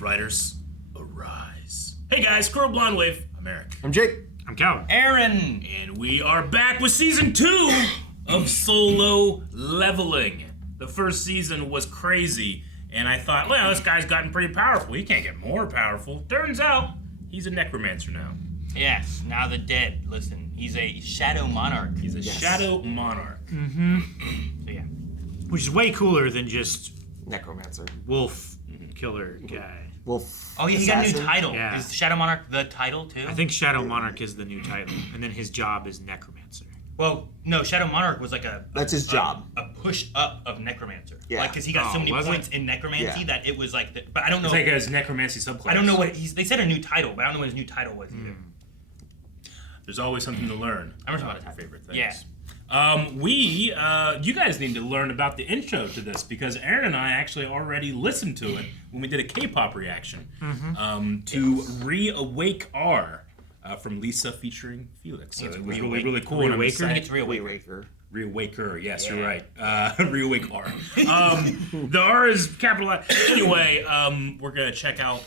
Wave Riders, arise. Hey guys, Squirrel Blonde Wave. I'm Eric. I'm Jake. I'm Calvin. Aaron. And we are back with season 2 of Solo Leveling. The first season was crazy, and I thought, well, this guy's gotten pretty powerful. He can't get more powerful. Turns out, he's a necromancer now. Yes, now the dead. Listen, he's a shadow monarch. He's a shadow monarch. Mm-hmm. So yeah. Which is way cooler than just Necromancer. wolf killer guy. Wolf. Oh yeah, he got a new assassin. title. Yeah. Is Shadow Monarch the title too? I think Shadow Monarch is the new title, and then his job is Necromancer. Well, no, Shadow Monarch was like That's his job. A push up of Necromancer. Yeah. Like, because he got so many was points it? in Necromancy Yeah. that it was like, but I don't know. It's like his necromancy subclass. I don't know what they said a new title, but I don't know what his new title was either. There's always something to learn. I'm just about about your to favorite things. Yeah. You guys need to learn about the intro to this because Aaron and I actually already listened to it when we did a K-pop reaction to Reawake R from Lisa featuring Felix. So it was really, really cool. and I'm Reawaker? excited- It's real weird. Waker. Reawaker, yes, Yeah. you're right. Reawake R. The R is capitalized. Anyway, we're going to check out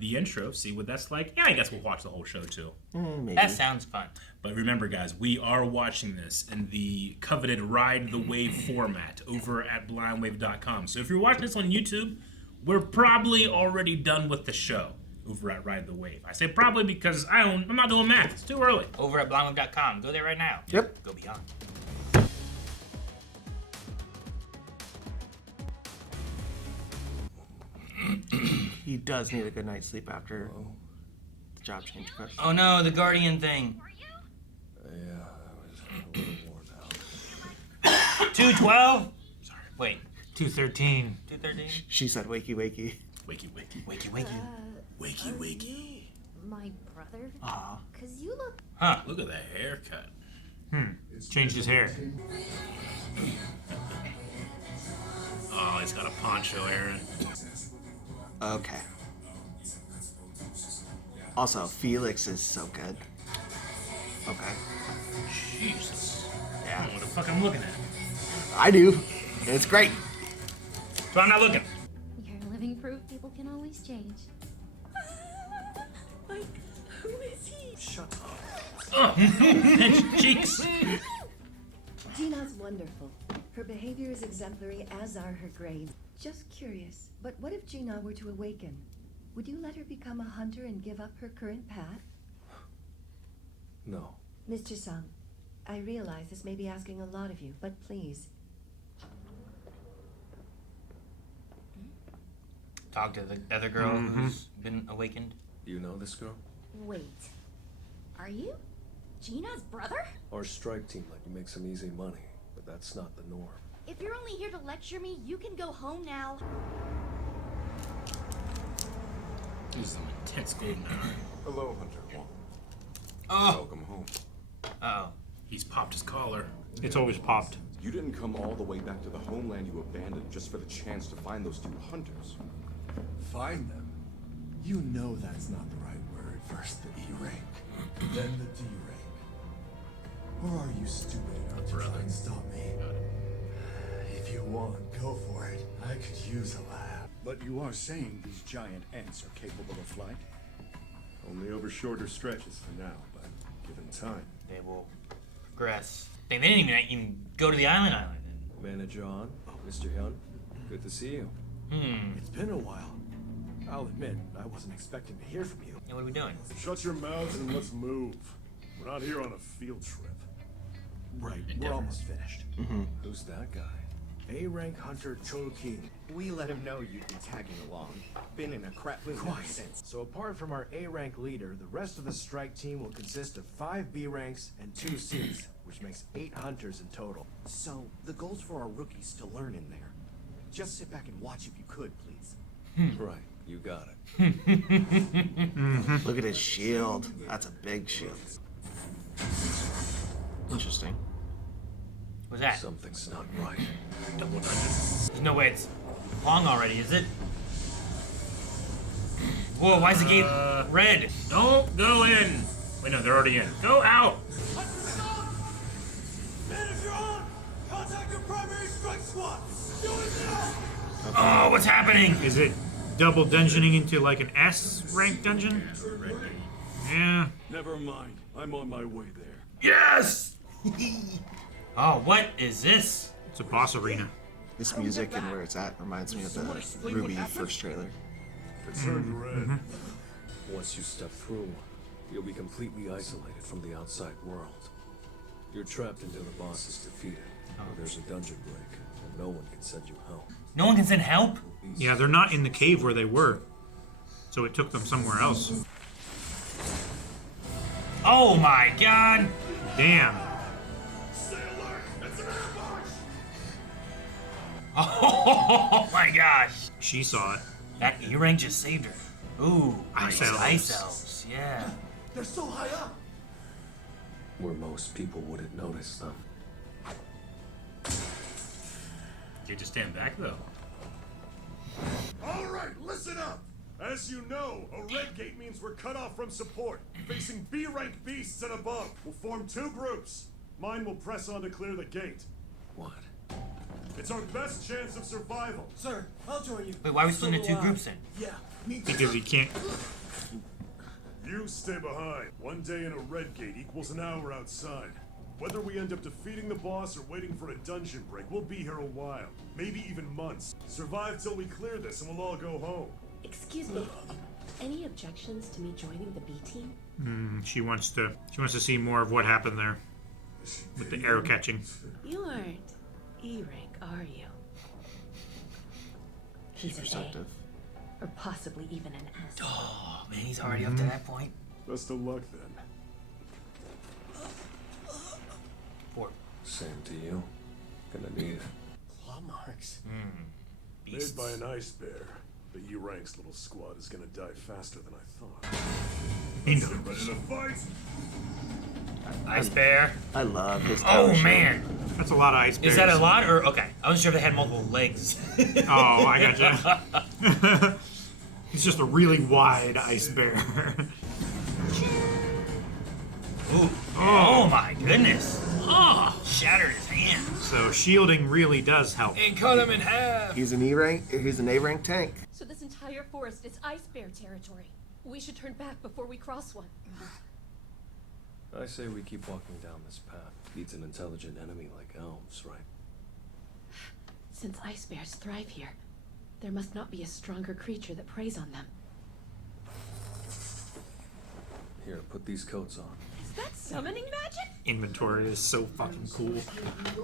the intro, see what that's like. Yeah, I guess we'll watch the whole show too. Maybe. That sounds fun. But remember, guys, we are watching this in the coveted Ride the Wave format over at blindwave.com. So if you're watching this on YouTube, we're probably already done with the show over at Ride the Wave. I say probably because I'm not doing math. It's too early. Over at blindwave.com. Go there right now. Yep. Go beyond. He does need a good night's sleep after the job change. Oh no, the Guardian thing. Yeah, I was a little worn out. 212? Sorry. Wait, 213. 213? She said wakey wakey. Wakey, wakey. Wakey, wakey. Wakey, wakey. My brother? Aw. Cause you look Huh. Look at that haircut. Changed his hair. Oh, he's got a poncho, Aaron. Okay. Also, Felix is so good. Okay. Jesus. I Yeah. don't know what the fuck I'm looking at. I do. It's great. So I'm not looking. you're living proof people can always change. Like, who is he? Shut up. Oh, pinch cheeks. Gina's wonderful. Her behavior is exemplary, as are her grades. Just curious, but what if Gina were to awaken? Would you let her become a hunter and give up her current path? No. Mr. Sung, I realize this may be asking a lot of you, but please. Talk to the other girl who's been awakened. You know this girl? Wait. Are you? Gina's brother? Our strike team let you make some easy money, but that's not the norm. If you're only here to lecture me, you can go home now. This is some intense golden hour. Hello, Hunter Hwang. Oh. Welcome home. Uh-oh. He's popped his collar. It's always popped. You didn't come all the way back to the homeland you abandoned just for the chance to find those two hunters. Find them? You know that's not the right word. First the E rank, then the D rank. Or are you stupid enough to try and stop me? If you want, go for it. I could use a laugh. But you are saying these giant ants are capable of flight? Only over shorter stretches for now, but given time. They will progress. They didn't even go to the island. Manager on, Mr. Hyun. Good to see you. It's been a while. I'll admit, I wasn't expecting to hear from you. Yeah, what are we doing? Shut your mouths and let's move. We're not here on a field trip. Right, we're almost finished. Who's that guy? A-rank hunter Cho King. We let him know you'd be tagging along. Been in a crap mood ever since. So apart from our A-rank leader, the rest of the strike team will consist of 5 B ranks and 2 Cs, which makes 8 hunters in total. So the goal's for our rookies to learn in there. Just sit back and watch if you could, please. Right, you got it. Look at his shield. That's a big shield. Interesting. What's that? Something's not right. Double dungeon. There's no way it's long already, is it? Whoa, why is the gate red? Don't go in. Wait, no, they're already in. Go out. Manager on! Contact your primary strike squad! Do it now! Oh, what's happening? Is it double dungeoning into like an S rank dungeon. Yeah. Never mind. I'm on my way there. Yes! Oh, what is this? It's a boss arena. This music and where it's at reminds me of the Ruby first trailer. It turned red. Once you step through, you'll be completely isolated from the outside world. You're trapped until the boss is defeated, or there's a dungeon break, and no one can send you help. No one can send help? Yeah, they're not in the cave where they were. So it took them somewhere else. Oh my god! Damn. Oh my gosh! She saw it. That E-rank just saved her. Ooh, Ice nice elves. ice elves, yeah. They're so high up. Where most people wouldn't notice them. You just stand back though. All right, listen up. As you know, a red gate means we're cut off from support. Facing B-rank beasts and above, we'll form 2 groups. Mine will press on to clear the gate. What? It's our best chance of survival. Sir, I'll join you. Wait, why are we splitting into 2 groups then? Yeah, me too. Because he can't. You stay behind. 1 day in a red gate equals an hour outside. Whether we end up defeating the boss or waiting for a dungeon break, we'll be here a while. Maybe even months. Survive till we clear this and we'll all go home. Excuse me. Any objections to me joining the B team? She wants to see more of what happened there with the arrow catching. You aren't E-rank, are you? He's an Perceptive. A, or possibly even an S. Oh man, he's already up to that point. Best of luck then. Poor Same to you. Gonna need it. Claw marks. beasts. Made by an ice bear. The E-Rank's little squad is gonna die faster than I thought. He Get knows. ready to fight! Ice bear. I love his Oh power shot. man, That's a lot of ice bears. is that a lot or okay? I wasn't sure if they had multiple legs. Oh, I gotcha. He's just a really wide ice bear. Ooh. Oh my goodness. Oh, shattered his hand. So shielding really does help. And cut him in half. He's an E-rank. He's an A-rank tank. So this entire forest is ice bear territory. We should turn back before we cross one. I say we keep walking down this path. Beats an intelligent enemy like elves, right? Since ice bears thrive here, there must not be a stronger creature that preys on them. Here, put these coats on. Is that summoning magic? Inventory is so fucking cool.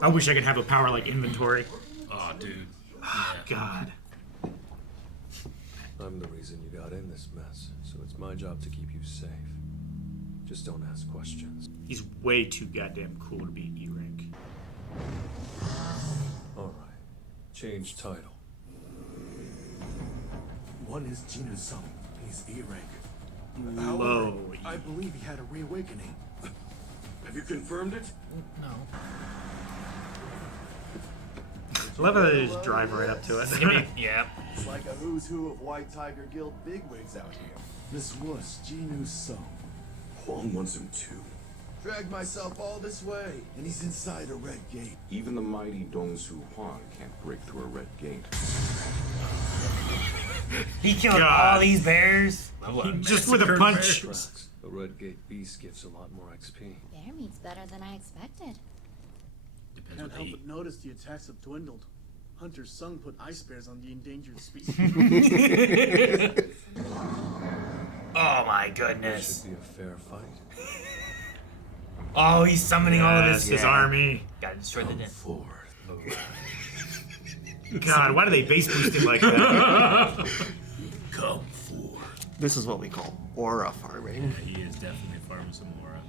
I wish I could have a power like inventory. Oh, dude. God. I'm the reason you got in this mess, so it's my job to keep you safe. Just don't ask questions. He's way too goddamn cool to be E-rank. Alright. Change title. One is Jinwoo-sung. He's E-rank. Low. I believe he had a reawakening. Have you confirmed it? No. I love how they just drive right up to it. Yeah. It's like a who's who of White Tiger Guild bigwigs out here. This was Jinwoo-sung. Hwang wants him too. Dragged myself all this way, and he's inside a red gate. Even the mighty Dongsoo Hwang can't break through a red gate. He killed God. all these bears. Just with a Massacred punch. Tracks. A red gate beast gives a lot more XP. Bear meat's better than I expected. Depends Can't what help they but eat. notice the attacks have dwindled. Hunter Sung put ice bears on the endangered species. Oh my This goodness. should be a fair fight. Oh, he's summoning all of Yes, his. his army. Gotta destroy the den. Forward. God, why do they base boost it like that? Come forth. This is what we call aura farming. Yeah, he is definitely farming some aura.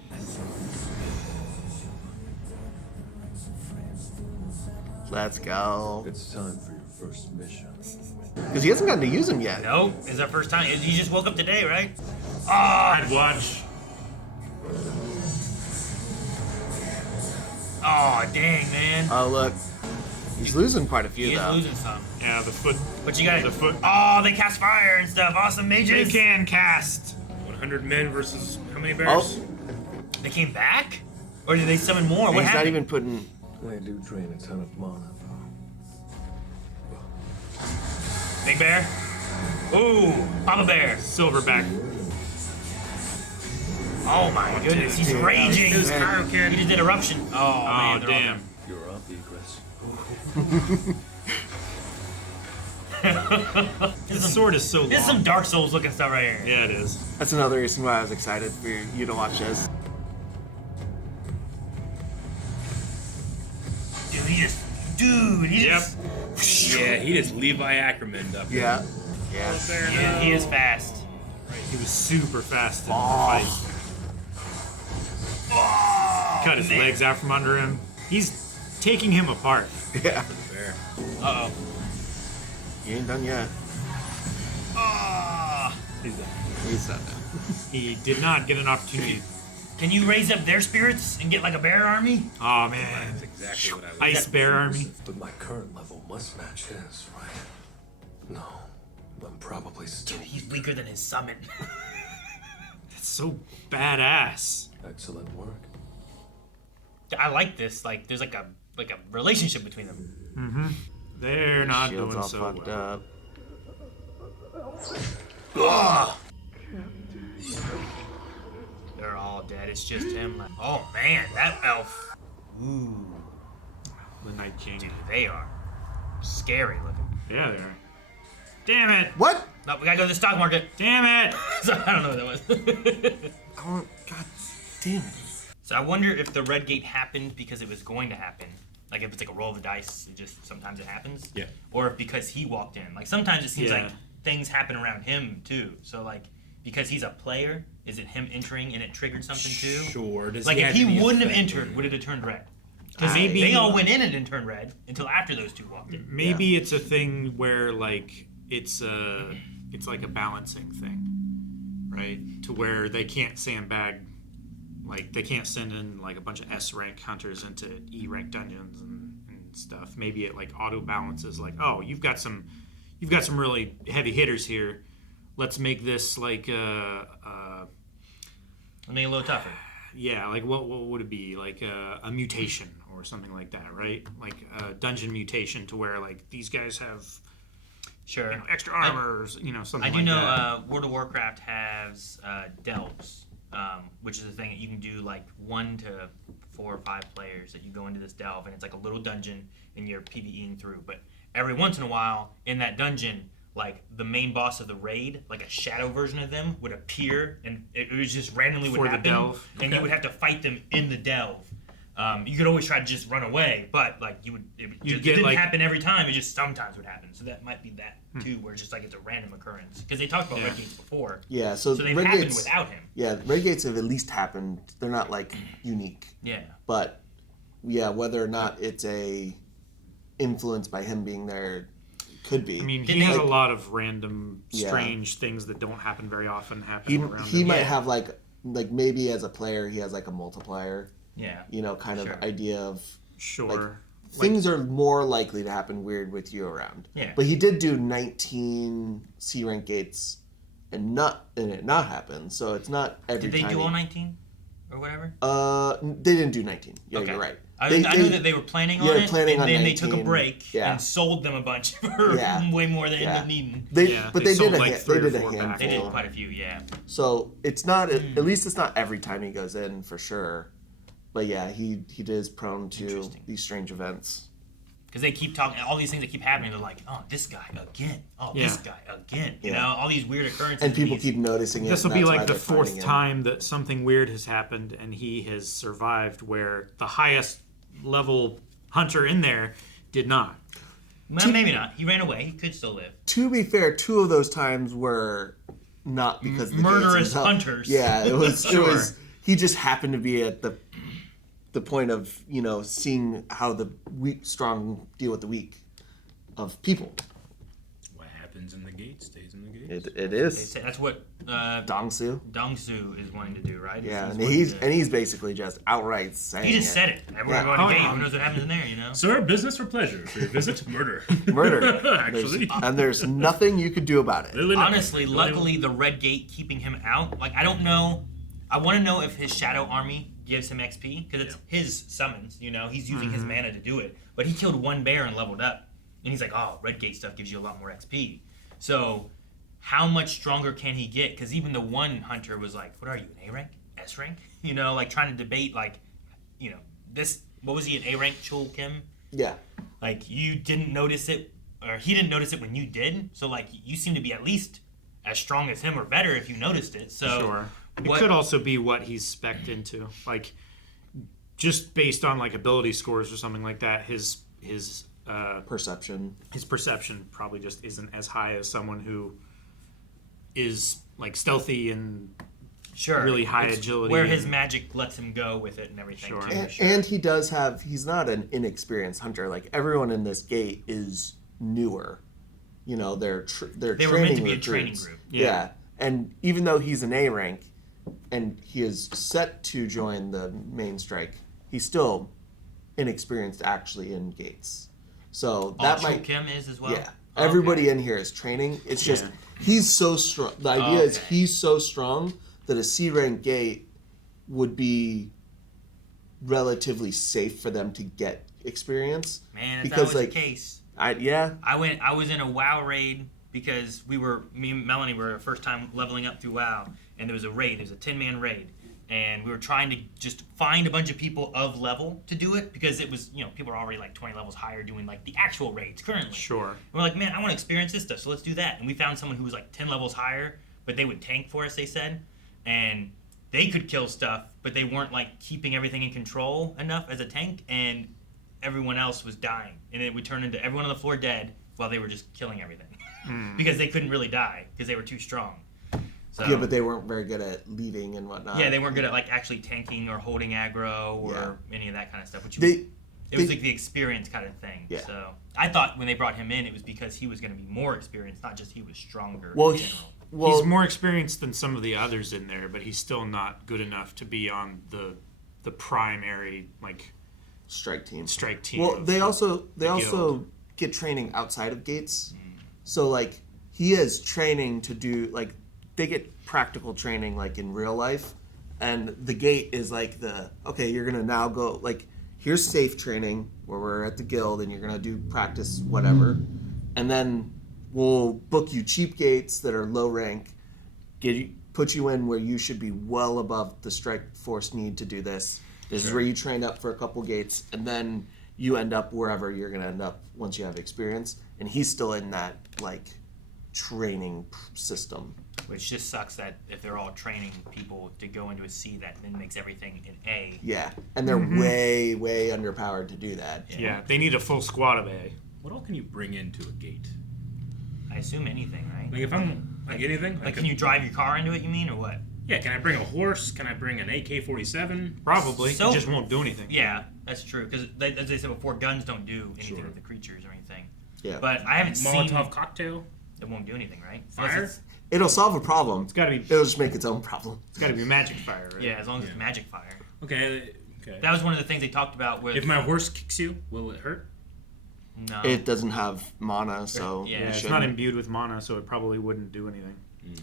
Let's go. It's time for your first mission. Because he hasn't gotten to use them yet. Nope, it's our first time. He just woke up today, right? Oh, I'd watch. oh dang, man. Oh, look. He's losing quite a few, He is though. losing some. Yeah, the foot. But you got The foot. Oh, they cast fire and stuff. Awesome They mages. can cast. 100 men versus how many bears? Oh, They came back? Or did they summon more? and What he's not happened? even putting... They do drain a ton of mana, though. Big bear? Ooh, Papa Bear. Silverback. Oh my goodness, he's raging. He just did eruption. Oh, man. Damn. You're up, Egress. His sword is so long. This is some Dark Souls looking stuff right here. Yeah, it is. That's another reason why I was excited for you to watch this. Dude, he Yep. just... Yeah, he just Levi Ackerman up. Yeah. He is fast. He was super fast in the fight. Cut his legs out from under him. He's taking him apart. Yeah. Uh-oh. He ain't done yet. He's done. He's done now. He did not get an opportunity. Can you raise up their spirits and get like a bear army? Oh man. That's exactly what I was. Ice bear army. But my current level must match his, right? No. I'm probably still... Dude, he's weaker than his summon. That's so badass. Excellent work. I like this. Like, there's like a relationship between them. Mm-hmm. They're not Shield's doing all so fucked well. up. They're all dead. It's just him. Like, oh man, that elf. Ooh. The Night King. Dude, they are scary looking. Yeah, they are. Damn it! What? No, we gotta go to the stock market. Damn it! So, I don't know what that was. Oh, God damn it. So I wonder if the Red Gate happened because it was going to happen. Like if it's like a roll of the dice, it just sometimes it happens. Yeah. Or if because he walked in. Like sometimes it seems Yeah. like things happen around him too. So like because he's a player, is it him entering and it triggered something too? Sure. Does Like if have he any wouldn't have effect? entered, would it have turned red? Because maybe They all went in and didn't turn red until after those two walked in. Maybe it's a thing where like it's like a balancing thing, right? To where they can't sandbag, like they can't send in like a bunch of S rank hunters into E rank dungeons and stuff. Maybe it like auto balances, like, oh, you've got some really heavy hitters here. Let's make this like Make it a little tougher. yeah, like what would it be, like a mutation or something like that, right? Like a dungeon mutation to where like these guys have Sure. extra armor, or, something I do like know that. World of Warcraft has delves, which is a thing that you can do like 1 to 4 or 5 players that you go into this delve and it's like a little dungeon and you're PvEing through. But every once in a while in that dungeon, like the main boss of the raid, like a shadow version of them would appear and it was just randomly would For the happen. delve. And Okay. you would have to fight them in the delve. You could always try to just run away, but like it didn't like- happen every time. It just sometimes would happen. So that might be that too, where it's just like it's a random occurrence. Because they talked about Red Gates before. Yeah, so they've Red happened Gates, without him. Yeah, Red Gates have at least happened. They're not like unique. Yeah. But yeah, whether or not it's a influence by him being there, could be. I mean, Did he they- has a like- lot of random, Yeah. strange things that don't happen very often happen he around he him. might Yeah. have like maybe as a player he has like a multiplier, Yeah. kind of Sure. idea of Sure. things are more likely to happen weird with you around. Yeah. But he did do 19 C rank gates and it not happen. So it's not every Did they time. do all 19 or whatever? They didn't do 19. Yeah, Okay. you're right. I They- knew that they were planning on yeah, it, planning and on then they took a 19. break Yeah. and sold them a bunch for Yeah. way more than they ended Yeah. up needing. But they sold did like they 3 or did a 4 handful. back. They did quite a few, yeah. So it's not at least it's not every time he goes in for sure. But yeah, he is prone to Interesting. these strange events. Because they keep talking, all these things that keep happening, they're like, oh, this guy again. Oh, this Yeah. guy again. You Yeah. know, all these weird occurrences. And people these- keep noticing it. This will and be that's why like the they're 4th finding him. time that something weird has happened and he has survived, where the highest level hunter in there did not. Well, maybe not. He ran away. He could still live. To be fair, 2 of those times were not because of the Murderous gates themselves. hunters. Yeah, it was. Sure. It was. He just happened to be at the point of seeing how the weak strong deal with the weak of people. What happens in the gate stays in the gate. It They is say that's what Dongsoo. Dongsoo is wanting to do, right? Yeah, and wanting he's to- and he's basically just outright saying He just it. said it. Everywhere Yeah. going to Oh, gate, yeah. who knows what happens in there, you know? Sir, business or pleasure? For your visit, murder. Murder. Actually. and there's nothing you could do about it. Literally nothing. Honestly, luckily, the Red Gate keeping him out. Like, I don't know. I want to know if his Shadow Army gives him XP, because it's his summons, He's using his mana to do it. But he killed 1 bear and leveled up. And he's like, oh, Red Gate stuff gives you a lot more XP. So, how much stronger can he get? Because even the one hunter was like, "What are you, an A rank, S rank?" You know, like trying to debate, like, you know, this. What was he, an A rank, Chul Kim? Yeah. Like you didn't notice it, or he didn't notice it when you did. So like you seem to be at least as strong as him or better if you noticed it. So sure. It could also be what he's spec'd into, like just based on like ability scores or something like that. His perception probably just isn't as high as someone who is like stealthy and really high agility. Where his magic lets him go with it and everything. Sure. Too. And he does have. He's not an inexperienced hunter. Like everyone in this gate is newer. You know, they were meant to be a training group. Yeah. And even though he's an A rank, and he is set to join the main strike, he's still inexperienced actually in gates. So that might. Kim is as well. Yeah. Everybody in here is training. It's just he's so strong. The idea is he's so strong that a C rank gate would be relatively safe for them to get experience. Man, if that was the case. I was in a WoW raid because me and Melanie were first time leveling up through WoW, and there was a raid. It was a 10-man raid, and we were trying to just find a bunch of people of level to do it because it was, you know, people are already like 20 levels higher doing like the actual raids currently. Sure. And we're like, man, I want to experience this stuff, so let's do that. And we found someone who was like 10 levels higher, but they would tank for us, they said, and they could kill stuff, but they weren't like keeping everything in control enough as a tank, and everyone else was dying, and it would turn into everyone on the floor dead while they were just killing everything because they couldn't really die because they were too strong. So, yeah, but they weren't very good at leading and whatnot. Yeah, they weren't good at like actually tanking or holding aggro or any of that kind of stuff. It was like the experience kind of thing. Yeah. So I thought when they brought him in, it was because he was going to be more experienced, not just he was stronger. Well, in general. He's more experienced than some of the others in there, but he's still not good enough to be on the primary like strike team. Well, they also get training outside of gates. So like he has training to do, like they get practical training like in real life, and the gate is like you're gonna now go, like here's safe training where we're at the guild and you're gonna do practice whatever, and then we'll book you cheap gates that are low rank, put you in where you should be well above the strike force need to do this. This is where you train up for a couple gates, and then you end up wherever you're going to end up once you have experience. And he's still in that, like, training system. Which just sucks that if they're all training people to go into a C, that then makes everything an A. Yeah, and they're way, way underpowered to do that. Yeah, they need a full squad of A. What all can you bring into a gate? I assume anything, right? Like if I'm, like anything? Like can you drive your car into it, you mean, or what? Yeah, can I bring a horse? Can I bring an AK-47? Probably. It just won't do anything. Yeah, that's true. Because as they said before, guns don't do anything with the creatures or anything. Yeah. But I haven't seen... Molotov cocktail? It won't do anything, right? Fire? It'll solve a problem. It's got to be... It'll just make its own problem. It's got to be magic fire, right? Yeah, as long as it's magic fire. Okay. That was one of the things they talked about with... If my horse kicks you, will it hurt? No. It doesn't have mana, so... Yeah, it's not imbued with mana, so it probably wouldn't do anything.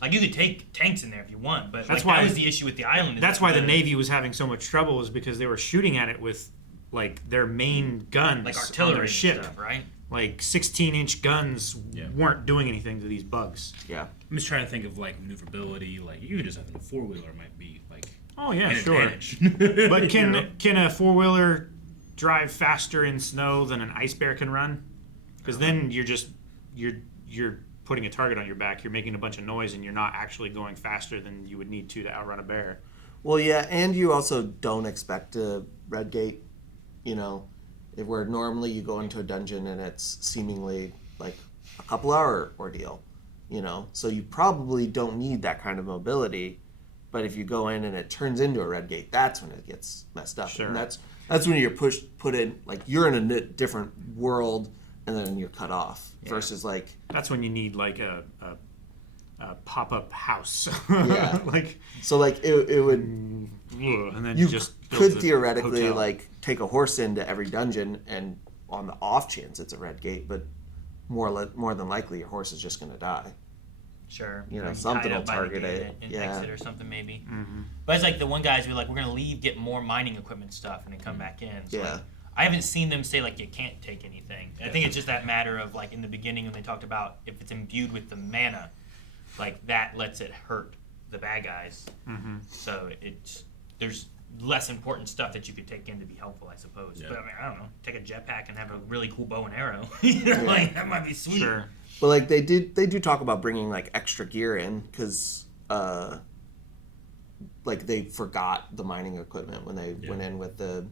Like, you could take tanks in there if you want, but that's why that was the issue with the island. That's why the Navy was having so much trouble, was because they were shooting at it with, like, their main guns like artillery on their ship. And stuff, right? Like, 16-inch guns weren't doing anything to these bugs. Yeah. I'm just trying to think of, like, maneuverability. Like, even just having a four-wheeler might be, like... Oh, yeah, an sure. advantage. But can a four-wheeler drive faster in snow than an ice bear can run? Because then you're putting a target on your back, you're making a bunch of noise, and you're not actually going faster than you would need to outrun a bear. Well, yeah, and you also don't expect a red gate, where normally you go into a dungeon and it's seemingly like a couple hour ordeal, so you probably don't need that kind of mobility. But if you go in and it turns into a red gate, that's when it gets messed up. Sure. And that's when you're put in, like, you're in a different world, and then you're cut off. Versus, like, that's when you need, like, a pop-up house. Yeah. Like, so, like, it would, and then you just could theoretically hotel. like take a horse into every dungeon, and on the off chance it's a red gate, but more than likely your horse is just going to die. Sure. Something will target it. And exit or something maybe. Mm-hmm. But it's like the one guys who were like, we're going to leave, get more mining equipment stuff, and then come back in. So like, I haven't seen them say, like, you can't take anything. I think it's just that matter of, like, in the beginning when they talked about if it's imbued with the mana. like that lets it hurt the bad guys. So there's less important stuff that you could take in to be helpful, I suppose. Yeah. But I mean, I don't know, take a jetpack and have a really cool bow and arrow. Like that might be sweet. Sure. But like they do talk about bringing like extra gear in because like they forgot the mining equipment when they went in with the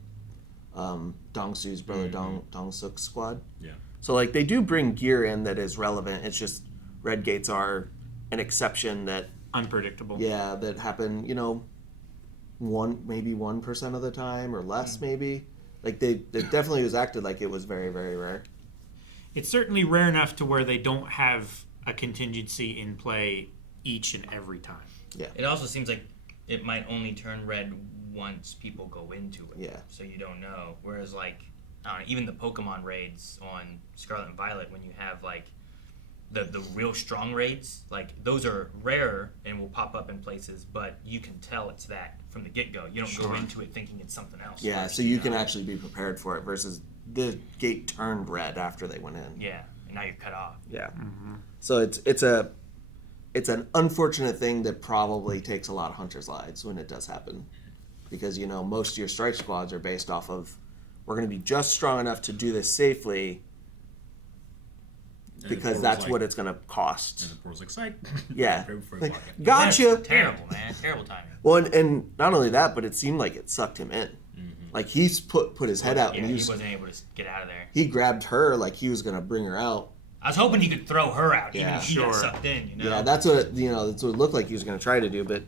Dongsoo's brother Dongsuk squad. Yeah. So like they do bring gear in that is relevant. It's just red gates are an exception that unpredictable. Yeah, that happen, maybe 1% of the time or less maybe. Like it definitely was acted like it was very, very rare. It's certainly rare enough to where they don't have a contingency in play each and every time. Yeah. It also seems like it might only turn red once people go into it. Yeah. So you don't know. Whereas like even the Pokemon raids on Scarlet and Violet, when you have like the real strong raids, like those are rare and will pop up in places, but you can tell it's that from the get-go. You don't go into it thinking it's something else. Yeah, first, so you can actually be prepared for it versus the gate turned red after they went in. Yeah, and now you're cut off. Yeah. So it's an unfortunate thing that probably takes a lot of hunters' lives when it does happen. Because, most of your strike squads are based off of, we're going to be just strong enough to do this safely because that's what it's going to cost. And the portal's like, psych. Yeah. Right before you walk in. Gotcha! That's terrible, man. Terrible timing. Well, and not only that, but it seemed like it sucked him in. Like, he's put his head out. Yeah, and he wasn't able to get out of there. He grabbed her like he was going to bring her out. I was hoping he could throw her out, even Yeah. if he got sucked in, Yeah, that's what it looked like he was going to try to do, but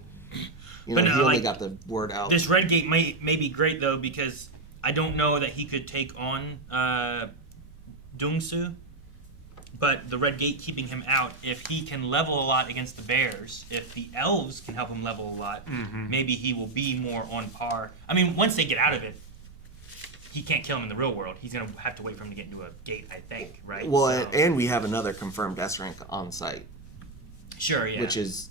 he only got the word out. This red gate may be great, though, because I don't know that he could take on Dongsoo, but the red gate keeping him out, if he can level a lot against the bears, if the elves can help him level a lot, maybe he will be more on par. I mean, once they get out of it, he can't kill him in the real world. He's going to have to wait for him to get into a gate, I think, right? Well, So- and we have another confirmed S rank on site. Sure, yeah. Which is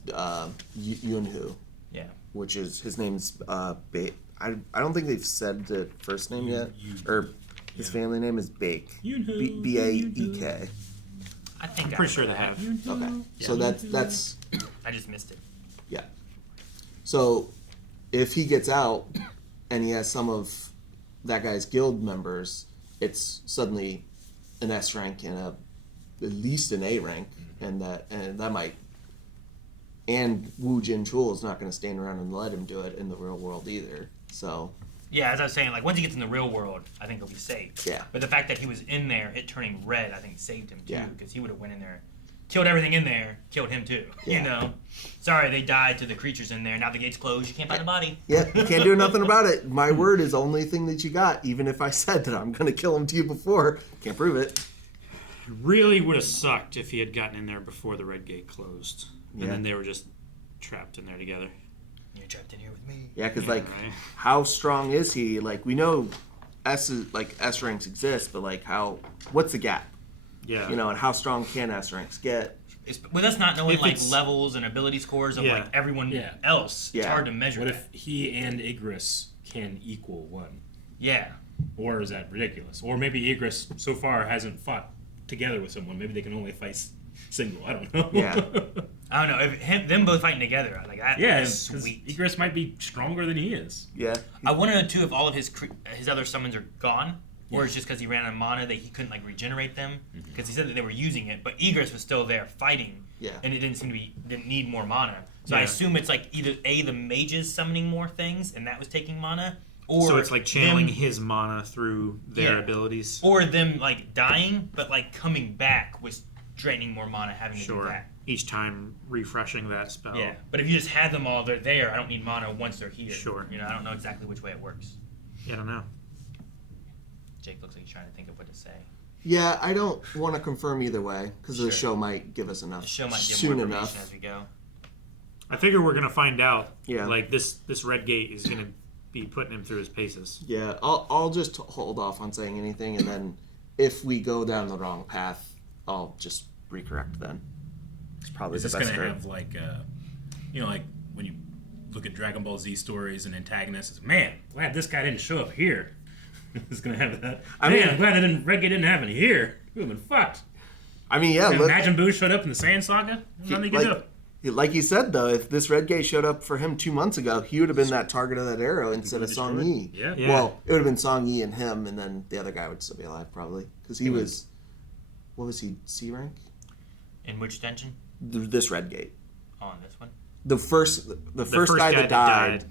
Yunhu. Yeah. Which is, his name's Baek. I don't think they've said the first name yet. Or his family name is Baek. Yunhu. Baek. I think I'm pretty sure they have. Okay. So that's I just missed it. yeah. So if he gets out and he has some of that guy's guild members, it's suddenly an S rank and at least an A rank, and that might. And Wu Jinchul is not going to stand around and let him do it in the real world either. So. Yeah, as I was saying, like once he gets in the real world, I think he'll be safe. Yeah. But the fact that he was in there, it turning red, I think saved him too, Yeah. because he would have went in there, killed everything in there, killed him too. Yeah. Sorry, they died to the creatures in there. Now the gate's closed. You can't find the body. Yeah, you can't do nothing about it. My word is the only thing that you got. Even if I said that I'm going to kill him to you before, can't prove it. It really would have sucked if he had gotten in there before the red gate closed, and Yeah. then they were just trapped in there together. You're trapped in here with me. Yeah, because right. how strong is he? Like, we know S ranks exist, but like what's the gap? Yeah. And how strong can S ranks get? With us not knowing If like it's- levels and ability scores of Yeah. like everyone Yeah. else, it's Yeah. hard to measure. What that. if he and Igris can equal one? Yeah. Or is that ridiculous? Or maybe Igris so far hasn't fought together with someone. Maybe they can only fight single. I don't know. Yeah. I don't know. If them both fighting together, like that. Yeah, is because sweet. Igris might be stronger than he is. Yeah. I want to know too if all of his other summons are gone, or it's just because he ran out of mana that he couldn't like regenerate them. Because he said that they were using it, but Igris was still there fighting. Yeah. And it didn't need more mana. So I Yeah. assume it's like either the mages summoning more things and that was taking mana, or So it's like channeling them, his mana through their Yeah. abilities. or them like dying, but like coming back was draining more mana having to do Sure. that. Each time refreshing that spell. Yeah, but if you just had them all, they're there. I don't need mana once they're here. Sure. I don't know exactly which way it works. Yeah, I don't know. Jake looks like he's trying to think of what to say. Yeah, I don't want to confirm either way because the Sure. show might give us enough The show might give soon more information enough. as we go. I figure we're gonna find out. Yeah. Like this red gate is gonna be putting him through his paces. Yeah, I'll just hold off on saying anything, and then if we go down the wrong path, I'll just recorrect then. It's probably Is the this best going to route. have like, like when you look at Dragon Ball Z stories and antagonists, it's, man, glad this guy didn't show up here. It's going to have that. I Man, mean- I'm glad Red Gate didn't have it here. We would have been fucked. I mean, yeah, Imagine Boo showed up in the Saiyan Saga. Nothing he could do. Like you said, though, if this red gate showed up for him 2 months ago, he would have been that target of that arrow instead of Song Yi. Yeah. Well, it would have been Song Yi and him, and then the other guy would still be alive, probably. Because he was... What was he? C rank? In which dungeon? This red gate. On this one? The first guy that died,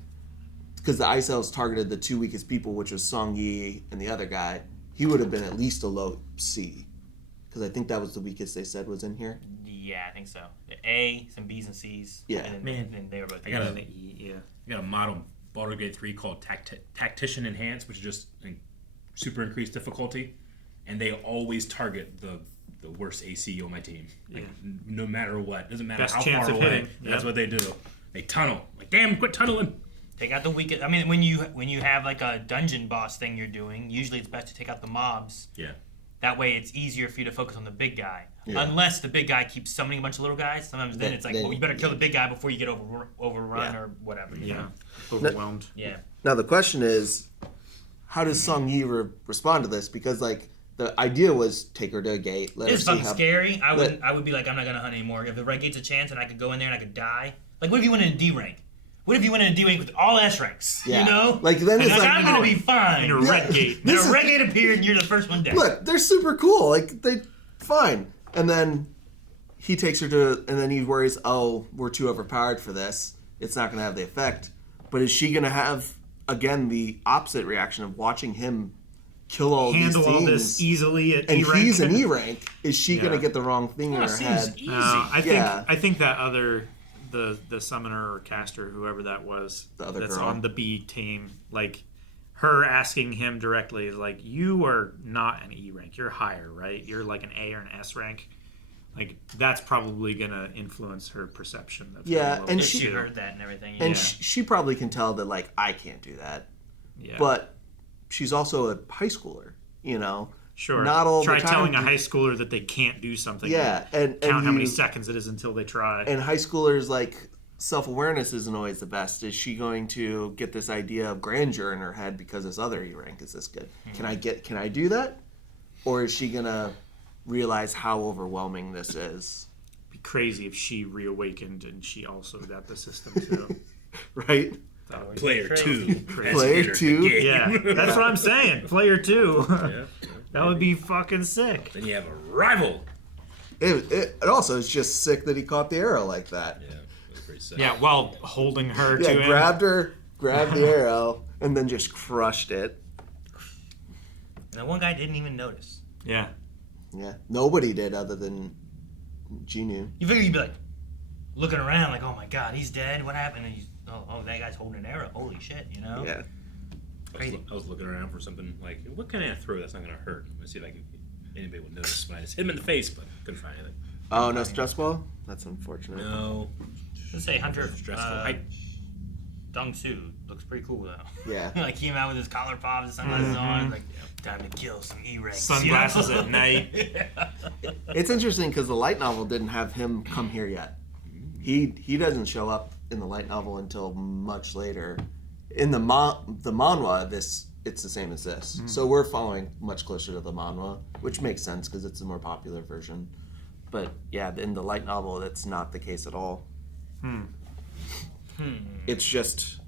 because the Ice Elves targeted the 2 weakest people, which was Song Yi and the other guy, he would have been at least a low C. Because I think that was the weakest they said was in here. Yeah, I think so. The A, some B's and C's. Yeah. And then they were both. I got a model Baldur's Gate 3 called Tactician Enhanced, which is just super increased difficulty, and they always target the worst AC on my team. Like, no matter what, doesn't matter how far away. That's what they do. They tunnel. Like, damn, quit tunneling. Take out the weakest. I mean, when you have like a dungeon boss thing you're doing, usually it's best to take out the mobs. Yeah. That way, it's easier for you to focus on the big guy. Yeah. Unless the big guy keeps summoning a bunch of little guys. Sometimes then it's like, well, you better kill the big guy before you get overrun or whatever. You know? Overwhelmed. Yeah. Now the question is, how does Song Yi respond to this? Because like the idea was take her to a gate. It's fucking scary. I would be like, I'm not gonna hunt anymore. If the red gate's a chance and I could go in there and I could die. Like, what if you went in a D rank? What if you went in a D rank with all S ranks? Yeah. You know? Like then it's like I'm gonna be fine. In a red gate. And a red gate appeared and you're the first one dead. Look, they're super cool. Like they fine. And then he takes her to, and then he worries, oh, we're too overpowered for this. It's not going to have the effect. But is she going to have, again, the opposite reaction of watching him kill all these Handle all things, this easily at and E rank? he's an E rank? Is she going to get the wrong thing in her head? Easy. I think that other the summoner or caster, whoever that was, The other that's girl. on the B team, like her asking him directly is like, you are not an E rank, you're higher, right? You're like an A or an S rank. Like, that's probably gonna influence her perception of Yeah, and She she heard that and everything. and yeah. she probably can tell that like I can't do that. Yeah. But she's also a high schooler, you know. Sure. Not all Try the time. telling a high schooler that they can't do something. Yeah, and count how many you- seconds it is until they try. And high schoolers, like, self-awareness isn't always the best. Is she going to get this idea of grandeur in her head because this other E rank is this good? Can I do that? Or is she gonna realize how overwhelming this is? It'd be crazy if she reawakened and she also got the system too. Right? Player 2. Player 2? Yeah, that's what I'm saying. Player 2. That would be fucking sick. Then you have a rival. It also is just sick that he caught the arrow like that. Yeah, that's pretty sick. Yeah, while holding her to him. Grabbed her, grabbed the arrow, and then just crushed it. And the one guy didn't even notice. Yeah. Yeah, nobody did other than Jinwoo. You figure you'd be like looking around, like, oh my god, he's dead. What happened? And he's, oh, that guy's holding an arrow. Holy shit, you know? Yeah. I was looking around for something like, what can I throw that's not going to hurt? Let's see if anybody will notice. But I just hit him in the face, but couldn't find anything. Oh, no stress ball? That's unfortunate. No. Let's say Hunter Stressful. Dongsoo looks pretty cool though. Yeah. Like came out with his collar pops and sunglasses on, like time to kill some E-ranks. Sunglasses you know? at night. It's interesting because the light novel didn't have him come here yet. He doesn't show up in the light novel until much later. In the manhwa, it's the same as this. So we're following much closer to the manhwa, which makes sense because it's the more popular version. But yeah, in the light novel, that's not the case at all. It's just,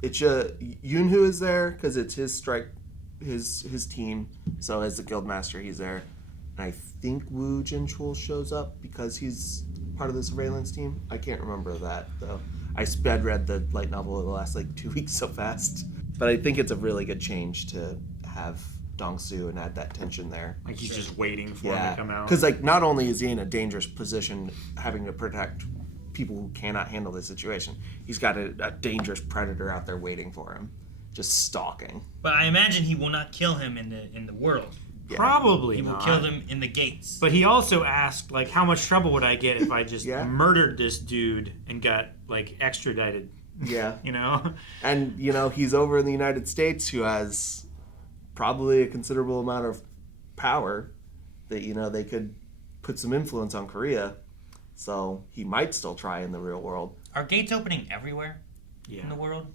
Yunhu is there because it's his team. So as the guildmaster, he's there. And I think Wu Jinchul shows up because he's part of the surveillance team. I can't remember that though. I sped read the light novel the last like 2 weeks so fast. But I think it's a really good change to have Dongsoo and add that tension there. Like he's just waiting for him to come out. Because like not only is he in a dangerous position having to protect people who cannot handle the situation, he's got a dangerous predator out there waiting for him, just stalking. But I imagine he will not kill him in the world. Yeah. Probably He will not. kill them in the gates. But he also asked, like, how much trouble would I get if I just murdered this dude and got, like, extradited? Yeah. You know? And, you know, he's over in the United States who has probably a considerable amount of power that, you know, they could put some influence on Korea. So he might still try in the real world. Are gates opening everywhere in the world?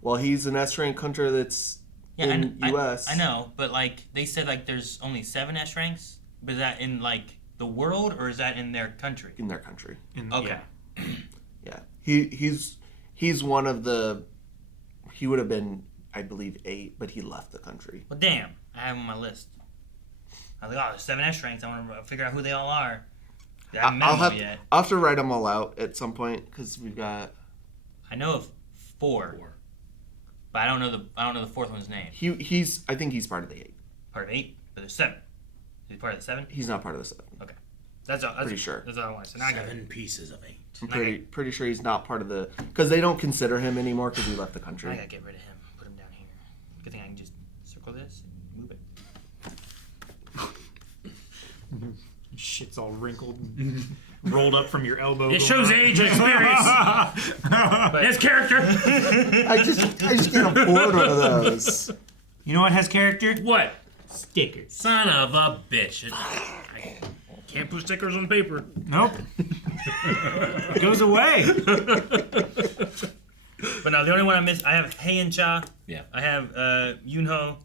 Well, he's an S-rank hunter that's in U.S. I know, but, like, they said, like, there's only 7 S ranks. But that in, like, the world, or is that in their country? In their country. Okay. Yeah. He's one of the. He would have been, I believe, 8, but he left the country. Well, damn. I have him on my list. I was like, oh, there's 7 S ranks. I want to figure out who they all are. I haven't met them all yet. I'll have to write them all out at some point because we've got. I know of 4, but I don't know the 4th one's name. I think he's part of the 8. Part of 8, but there's 7. Is he part of the 7? He's not part of the 7. Okay, that's pretty sure. That's all I want. So now 7 pieces of 8. I'm pretty sure he's not part of the because they don't consider him anymore because he left the country. I gotta get rid of him. Put him down here. Good thing I can just circle this and move it. Shit's all wrinkled and rolled up from your elbow. It shows age and experience. His character. I just can't afford one of those. You know what has character? What? Stickers. Son of a bitch. I can't put stickers on paper. Nope. It goes away. But no, the only one I missed, I have Hae Cha. Yeah. I have Yunho.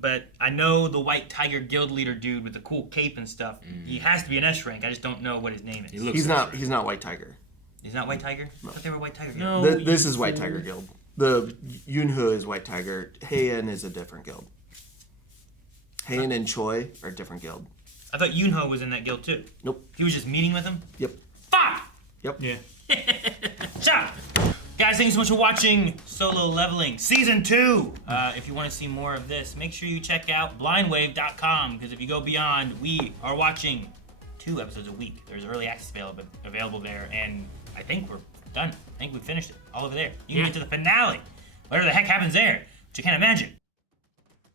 But I know the White Tiger Guild leader dude with the cool cape and stuff. He has to be an S rank. I just don't know what his name is. He's not White Tiger. He's not White Tiger? I thought they were White Tiger Guild. No. This is White Tiger Guild. The Yunho is White Tiger. Heian is a different guild. Heian and Choi are a different guild. I thought Yunho was in that guild too. Nope. He was just meeting with him? Yep. Fuck! Yep. Yeah. Cha! Guys, thank you so much for watching Solo Leveling Season 2. If you want to see more of this, make sure you check out blindwave.com, because if you go beyond, we are watching 2 episodes a week. There's early access available there, and I think we're done. I think we finished it all over there. You can get to the finale. Whatever the heck happens there, which you can't imagine.